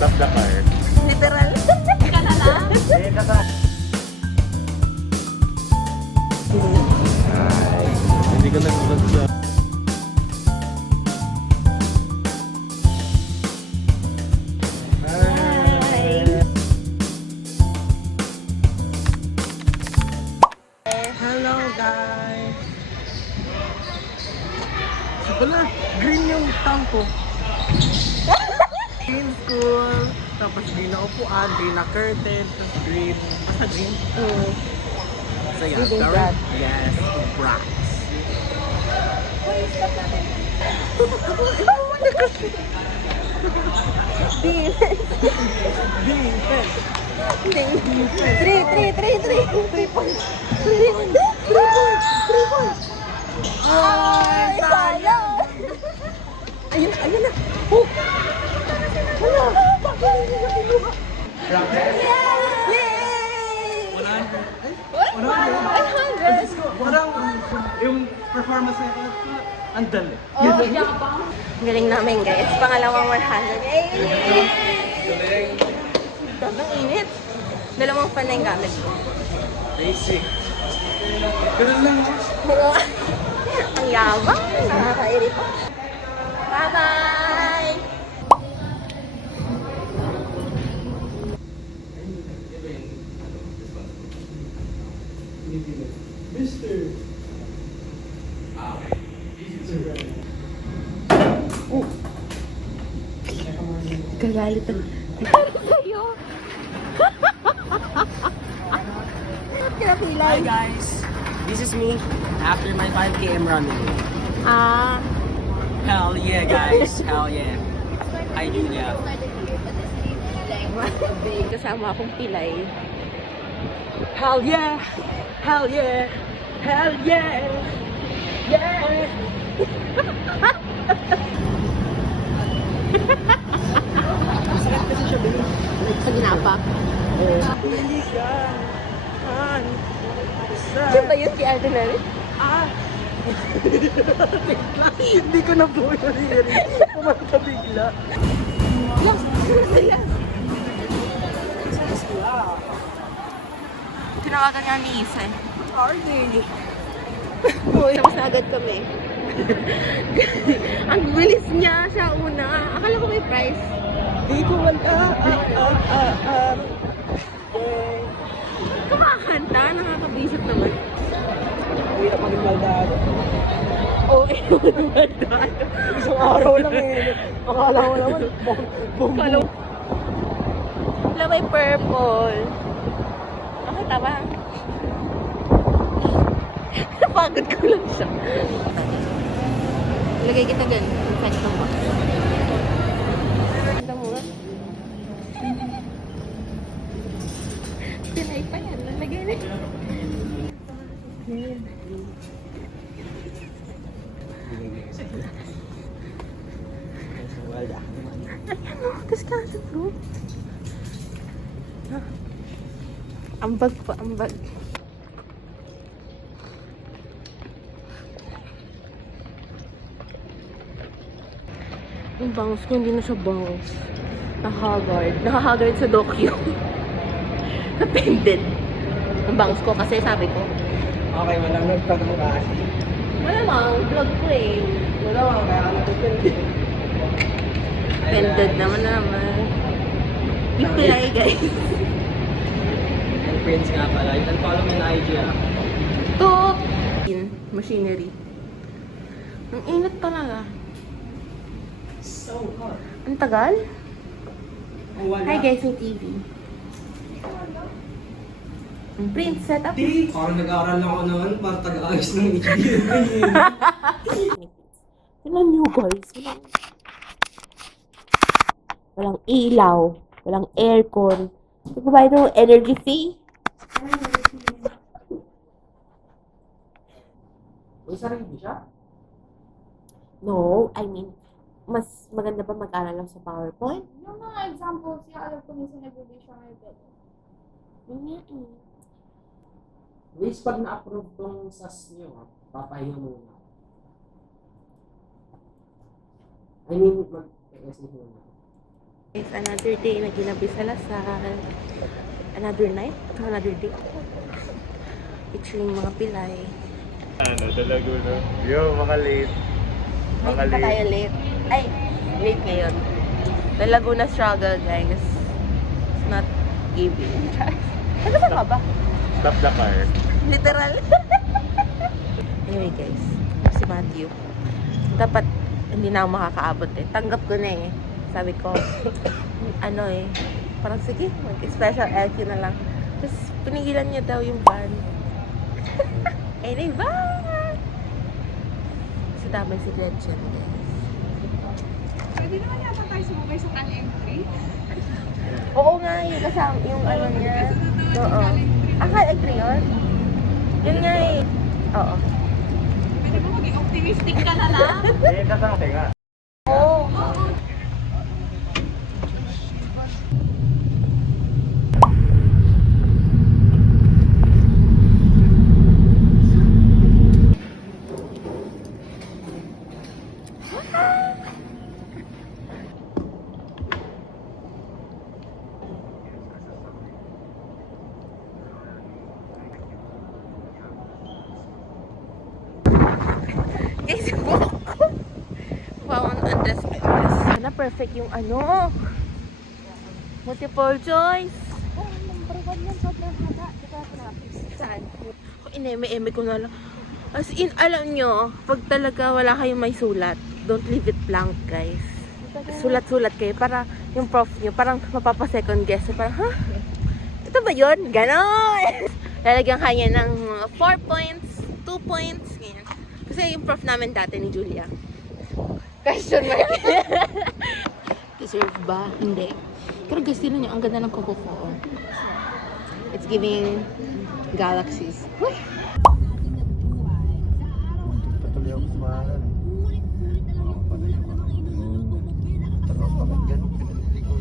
of the car. Literal. Ka na lang? Ay, hindi ko nag-vlog siya. Hello guys! So pala, green yung tampo. Green school, tapos green na upuan, green na curtain, tapos green, basta green. So yeah, Reading very, brats. yes, brats. Defense. Three points. 3 points. Ay, sayang. Ayun, ayun na. Oh! Wala. Bakit hindi na kinuha? Yay! 100. Parang yung performance na ito, ang dali. Oh, yabang. Galing namin guys. Pangalawang 100. Yay! Ang init. Dalawang fan na yung gamit ko. Basic. Ganun lang. Oo. Ang yabang. Nakakairita. Bye-bye! Mister. Gagalit ang... Hi guys, this is me after my 5 km running. Ah, Hell yeah guys, hell yeah. Hi Julia. kasama akong pilay. Hell yeah, hell yeah, hell yeah, yeah. Sa ginapak. Diyan ba yun si Aldenary? Hindi ko na buo yung hearing. Kumanta bigla. Last! Tinawagan niya ni Isa. Arnie. Uy, tapos na agad kami. Ang bilis niya siya una. Akala ko may prize. Di ko man Kumakanta, nakakabisit naman. Hindi na paging maldado. Oo, maldado. Isang araw lang eh. Akala ko naman, Kala wala may purple. Okay, tama. Napagod ko lang siya. Ilagay kita dyan. Inside ng box. Ganda mo nga. Tinay pa yan. Lalagay na. Ayan o. Discounted bro. Ambag pa, ambag. Yung bangus ko, hindi na siya bangus. Nakahagard. Nakahagard sa Dokyo. Napended. Yung bangus ko kasi sabi ko. Okay, walang nagtag mo kasi. Malamang, vlog ko eh. Wala ka, kaya ka natutindi. Pended naman. Yung pilay guys. And friends nga pala, you can follow me on IG ah. To! Machinery. Ang init talaga. So hard. Ang tagal? Wala. Hi guys, may TV. Print setup. Parang nag-aaral lang ako noon para taga-ayos ng HDMI. Tignan nyo guys. Walang ilaw. Walang aircon. Nagbabayad ng energy fee. May sarili siya? No, I mean, mas maganda ba mag-aral lang sa PowerPoint? Yung mga examples, yung alam ko minsan nag-release siya ngayon better. Yun nga eh. Please, pag na-approve tong SAS nyo, papahinga muna. I mean, mag-TS muna. It's another day na ginabi sa Lasal. Another night? Another day. Featuring mga pilay. Ano, dalago no? Yo, mga late. Ay, hindi pa tayo late. Ay, late ngayon. The Laguna struggle, guys. It's not giving. Ano ka ba? Stop the car. Literal. Anyway, guys. Si Matthew. Dapat, hindi na ako makakaabot eh. Tanggap ko na eh. Sabi ko, ano eh. Parang sige, mag-special LQ na lang. Tapos, pinigilan niya daw yung van. Anyway, bye! So, dami si Gretchen, guys. Pwede naman yata tayo sumabay sa Cal-M3. Oo nga, yung kasama, yung ano niya. Oo. Cal-M3 yun? Yun nga eh. Oo. Pwede mo maging optimistic ka na lang. Eh, kasama nga. Oo. Guys, yung buhok ko. Wow, undress my dress. Sana perfect yung ano. Multiple choice. Oh, number 1 yan. Sobrang haba. Di ba pinapis? Saan? Ineme-eme ko na lang. As in, alam nyo, pag talaga wala kayong may sulat, don't leave it blank, guys. Sulat-sulat kayo para yung prof nyo, parang mapapa-second guess. Parang, ha? Ito ba yun? Ganon! Lalagyan kanya ng 4 points, 2 points, ganyan. Kasi yung prof namin dati ni Julia. Question mark. Deserve ba? Hindi. Pero guys, tinan nyo, ang ganda ng kuko ko. Oh. It's giving galaxies. Uy! Patuloy ako kumahan. Tropa ka dyan. Pinatili ko.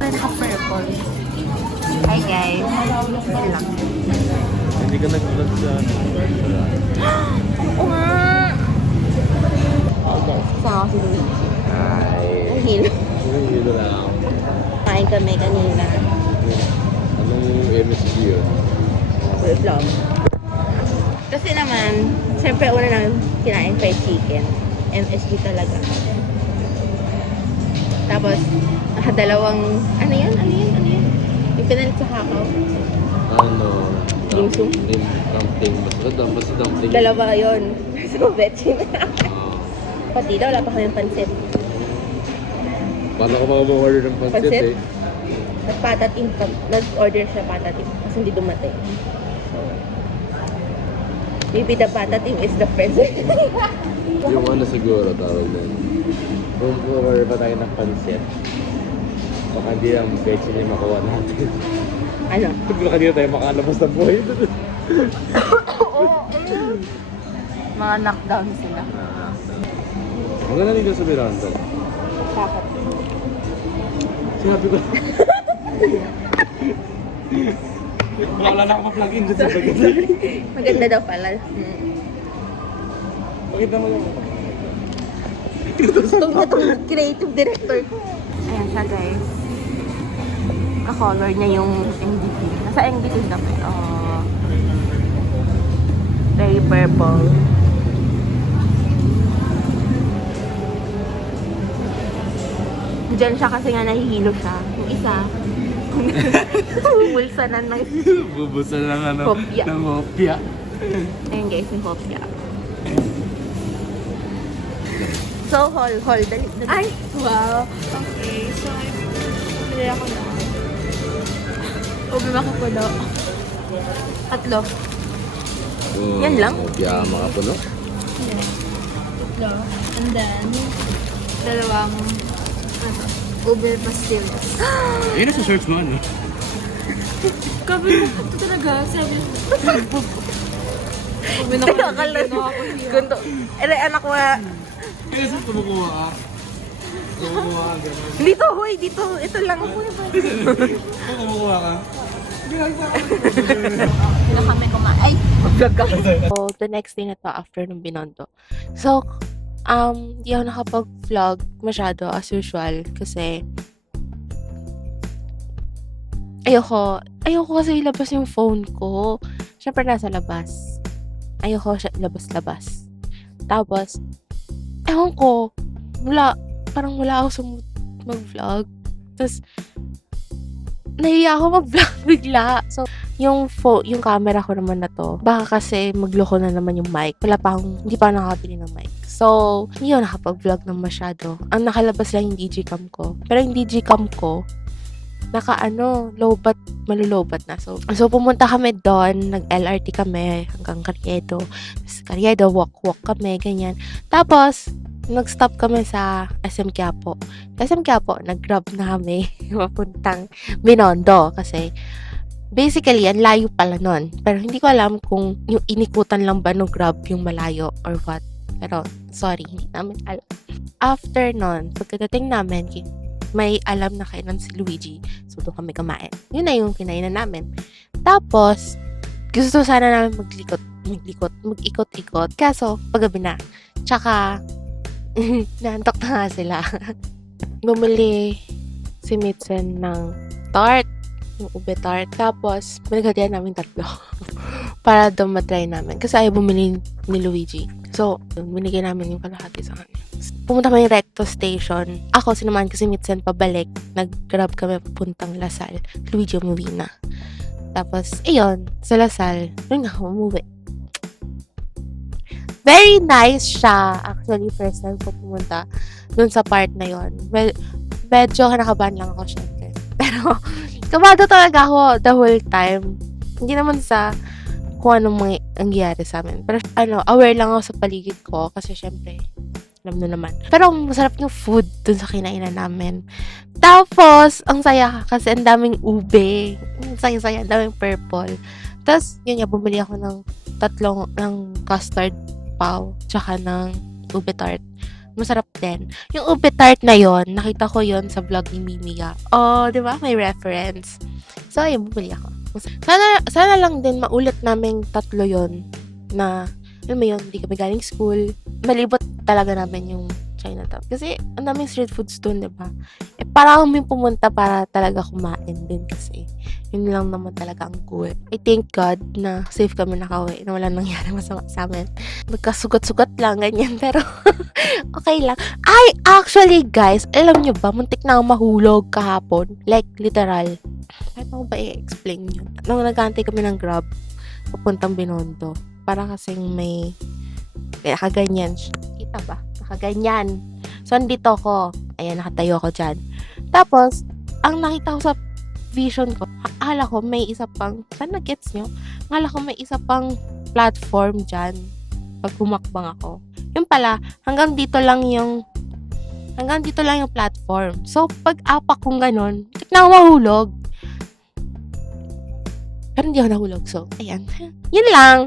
Naka-purple. Hi guys. Yan lang. Hindi ka nag-vlog sa... Oo nga! Hi guys, kasama ko si Luigi. Ay. Ang hilo. Yung hilo lang. Kain kami kanina. Anong MSG yun? With vlog. Kasi naman, siyempre una namin kinain fried chicken. MSG talaga. Tapos, dalawang, ano yun? Yung pinalit sa hakaw. Ano? Dimsum? Dumpling. Basta dumpling. Dalawa yun. So, betching. Ah. Pati daw, wala pa kami pansit. Paano ko mag-order ng pancit Pancit? eh? Nagpatatim, nag-order siya patatim kasi hindi dumating. So, maybe the patatim is the present. Yung ano siguro tawag na yun. Kung order pa tayo ng pancit, baka di ang veg niya makuha natin. Ano? Baka di na tayo makalabas ng buhay. Mga knockdown sila. Maganda rin ka sa Miranda. Bakit? Sinabi ko. Wala na ako ma-plug in dyan sa bagay. Maganda daw pala. Pakita mo lang. Itong creative director ko. Ayan siya guys. Ka-color niya yung NDT. Nasa NDT kami. Oh. Very purple. Diyan siya kasi nga nahihilo siya. Yung isa, bubulsanan ng Bubusan lang ano. Hopya. Ng hopya. Ayun guys, yung hopya. So, hall, dali. Ay, wow. Okay, so, pili ako na. Ubi makapulo. 3. Yan lang? Hopya makapuno. Tatlo. And then, 2, Uber pastillas. Yun na sa shorts mo ano? Kabi, ito talaga. Sabi, ubi na Teka, akala. Ganto. Anak mo nga. Kaya saan kumukuha ka? Kumukuha ka gano'n. Dito, huy, dito. Ito lang. Kung kumukuha ka? Hindi na kami kumain. Vlog ka. So, the next day na to after nung Binondo. So, di ako nakapag-vlog masyado as usual kasi ayoko kasi ilabas yung phone ko. Siyempre nasa labas. Ayoko siya ilabas-labas. Tapos, ewan ko, parang wala ako sa mood mag-vlog. Tapos, nahiya ako mag-vlog bigla. So, yung camera ko naman na to, baka kasi magloko na naman yung mic. Hindi pa nakabili ng mic. So, hindi ako nakapag-vlog ng masyado. Ang nakalabas lang yung DigiCam ko. Pero yung DigiCam ko, malulowbat na. So, pumunta kami doon, nag-LRT kami hanggang Carriedo. Tapos, Carriedo, walk kami, ganyan. Tapos, nag-stop kami sa SM Quiapo. Sa SM Quiapo, nag-grab na kami papuntang Binondo. Kasi, basically, ang layo pala nun. Pero hindi ko alam kung yung inikutan lang ba ng grab yung malayo or what. Pero, sorry, hindi namin alam. After nun, pagkadating namin, may alam na kainan si Luigi. So, doon kami kumain. Yun na yung kinainan namin. Tapos, gusto sana namin mag-ikot-ikot. Kaso, paggabi na. Tsaka, naantok na nga sila. Bumili si Mitsen ng tart. Yung ube tart. Tapos, binigyan namin 3. Para daw matry namin. Kasi ayaw bumili ni Luigi. So, binigyan namin yung kalahati sa kanya. Pumunta kami yung Recto Station. Ako, sinamahan ko si Mitsen pabalik. Nag-grab kami papuntang Lasal. Luigi umuwi na. Tapos, ayun, sa Lasal, doon ako umuwi. Very nice siya. Actually, first time ko pumunta doon sa part na yon. Well, medyo kinakabahan lang ako, syempre. Pero, kabado talaga ako the whole time. Hindi naman sa kung anong nangyayari sa amin. Pero, aware lang ako sa paligid ko kasi syempre, alam na naman. Pero, masarap yung food dun sa kinainan namin. Tapos, ang saya kasi ang daming ube. Ang saya-saya, ang daming purple. Tapos, yun nga, bumili ako ng 3 ng custard pau, tsaka ng ube tart. Masarap din. Yung ube tart na yon, nakita ko yon sa vlog ni Mimiya. Oh, di ba? May reference. So, ayun, bumili ako. Sana lang din maulit namin 3 yon na, alam mo yun, hindi kami galing school. Malibot talaga namin yung Chinatown. Kasi, ang daming street foods doon, diba? Parang kami pumunta para talaga kumain din kasi yun lang naman talaga ang goal. I thank God na safe kami nakauwi, na wala nangyari masama sa amin. Nagkasugat-sugat lang, ganyan, pero okay lang. Ay, actually, guys, alam nyo ba, muntik na akong mahulog kahapon. Like, literal. Paano ko ba i-explain yun? Nung nag-aantay kami ng Grab, papuntang Binondo, para kasing may nakaganyan. Kita ba? Nakaganyan. So, andito ako. Ayan, nakatayo ako dyan. Tapos, ang nakita ko sa vision ko, akala ko may isa pang, sana gets nyo? Akala ko may isa pang platform dyan pag humakbang ako. Yung pala, hanggang dito lang yung platform. So, pag apak kong ganun, na mahulog. Pero hindi ako nahulog. So, ayan. Yun lang.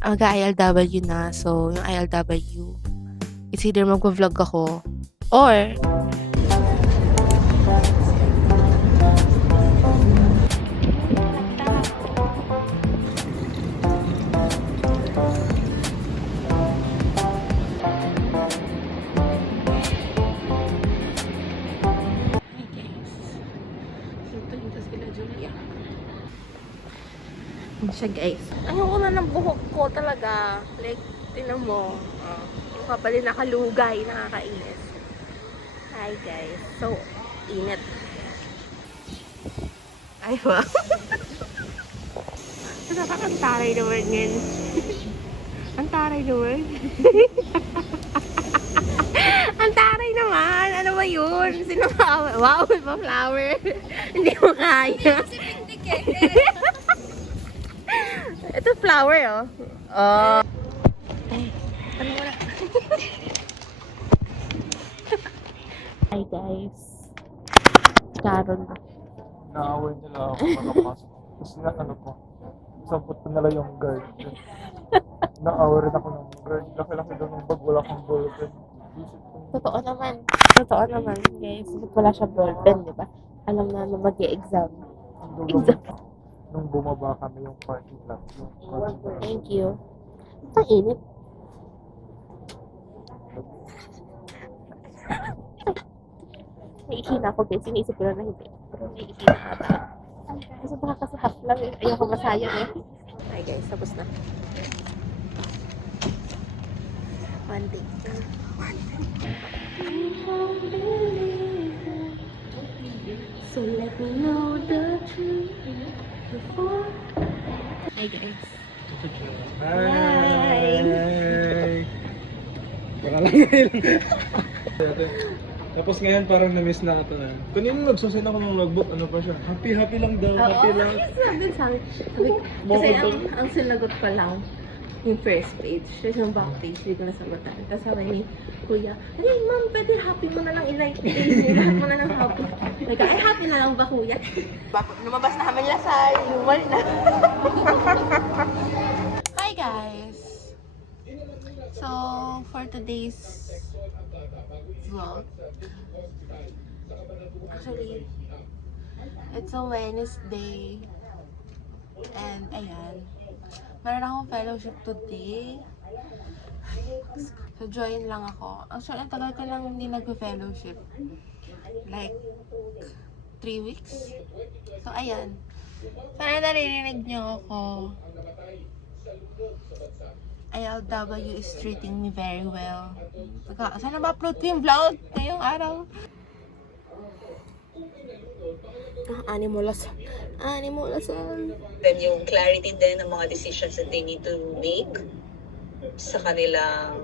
Mag-ILW na. So, yung ILW, it's either mag-vlog ako or siya, guys. Ayoko na ng buhok ko talaga. Like, tinan mo. Yung kapalin nakalugay, nakakainis. Hi, guys. So, init. Ay, wow. Ang taray naman yun. Ang taray naman. Ang taray naman. Ano ba yun? Sino ba? Wow, may pa flower. Hindi mo kaya. Ito flower, oh. Oh. Ay, ano mo na? Hi, guys. Sharon. Naaway nila ako makapasok. Kasi na sampot ko nila yung guard. Naaway rin ako ng guard. Laki-laki daw ng bag, wala kang ballpen. Totoo naman, guys. Ba't wala siya ballpen, di ba? Alam na mag-i-exam. Nung bumaba kami yung parking lot. Yung parking lot. Thank you. Ang init. Naiihi na ako guys. Sinisip ko lang na hindi. Pero naiihi na ata. Kasi baka kasi half lang eh. Ayoko masayang eh. Hi guys, tapos na. One day. So let me know the truth before. Hi guys. Hi! Para lang ngayon. Tapos ngayon parang na-miss na ito na. Kanina nagsusin ako ng logbook, ano pa siya? Happy lang daw, happy lang. Sabi sa akin. Kasi ang sinagot pa lang yung first page. Tapos yung back page, hindi ko nasagutan. Tapos sabi ni Kuya, ay ma'am, pwede happy mo na lang i-like lahat mo na lang happy. Like, ay happy na lang ba Kuya? Lumabas na kami lasal, lumali na. Hi guys! So, for today's vlog, actually, it's a Wednesday. And ayan, meron akong fellowship today. So, join lang ako. Actually, ang tagal ko lang hindi nag-fellowship. Like, 3 weeks. So, ayan. Sana naririnig niyo ako. ILW is treating me very well. Sana ma-upload ko yung vlog ngayong araw. Animal lasal. Then yung clarity din ng mga decisions that they need to make sa kanilang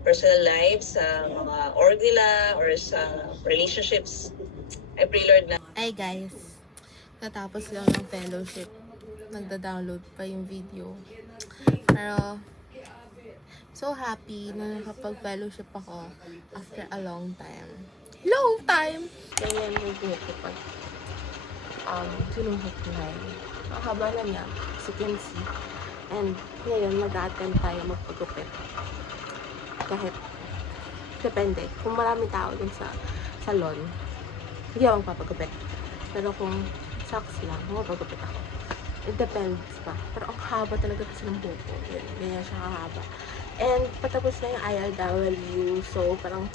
personal lives, sa mga org nila, or sa relationships. I pray, Lord, na Ay guys, natapos lang ng fellowship. Nagda-download pa yung video. Pero, so happy na nakapag-fellowship ako after a long time. Long time! Ganyan yung buhok ko pag sinuhot ko na yun. Ang haba na niya, as you can see. And ngayon, mag-a-attempt tayo magpagupit. Kahit, depende. Kung maraming tao dun sa salon, hindi ako magpapagupit. Pero kung socks lang, magpapagupit ako. It depends pa. Pero ang haba talaga kasi ng buhok ko. Ganyan siya kahaba. And patapos na yung ILW. So, parang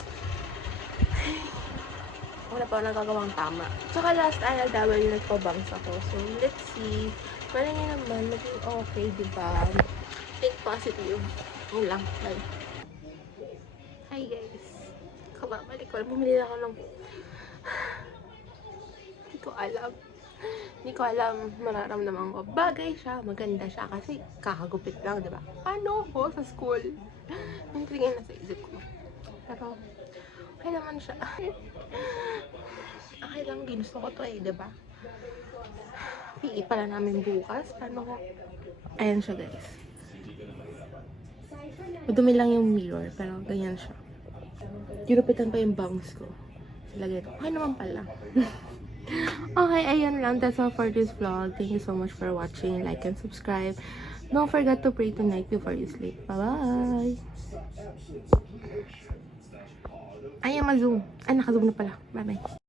wala pa ako nagagawang tama. Tsaka last ILW, nagpabangs ako. So, let's see. Parang yun naman, maging okay, diba? Think positive. Yun lang. Bye. Hi guys. Kababalik ko. Bumili na ako ng Hindi ko alam mararamdaman ko. Bagay siya, maganda siya kasi kakagupit lang, diba? Paano ko sa school? Yung tingin na sa isip ko. Pero, okay naman siya. Okay lang, ginusto ko to eh, diba? PE pala namin bukas. Paano ko? Ayan siya guys. Madumi lang yung mirror, pero ganyan siya. Ginupitan pa yung bangs ko. Lagay ko. Okay naman pala. Okay, ayan lang. That's all for this vlog. Thank you so much for watching. Like and subscribe. Don't forget to pray tonight before you sleep. Bye-bye! Ay, ma-zoom. Ay, naka-zoom na pala. Bye-bye.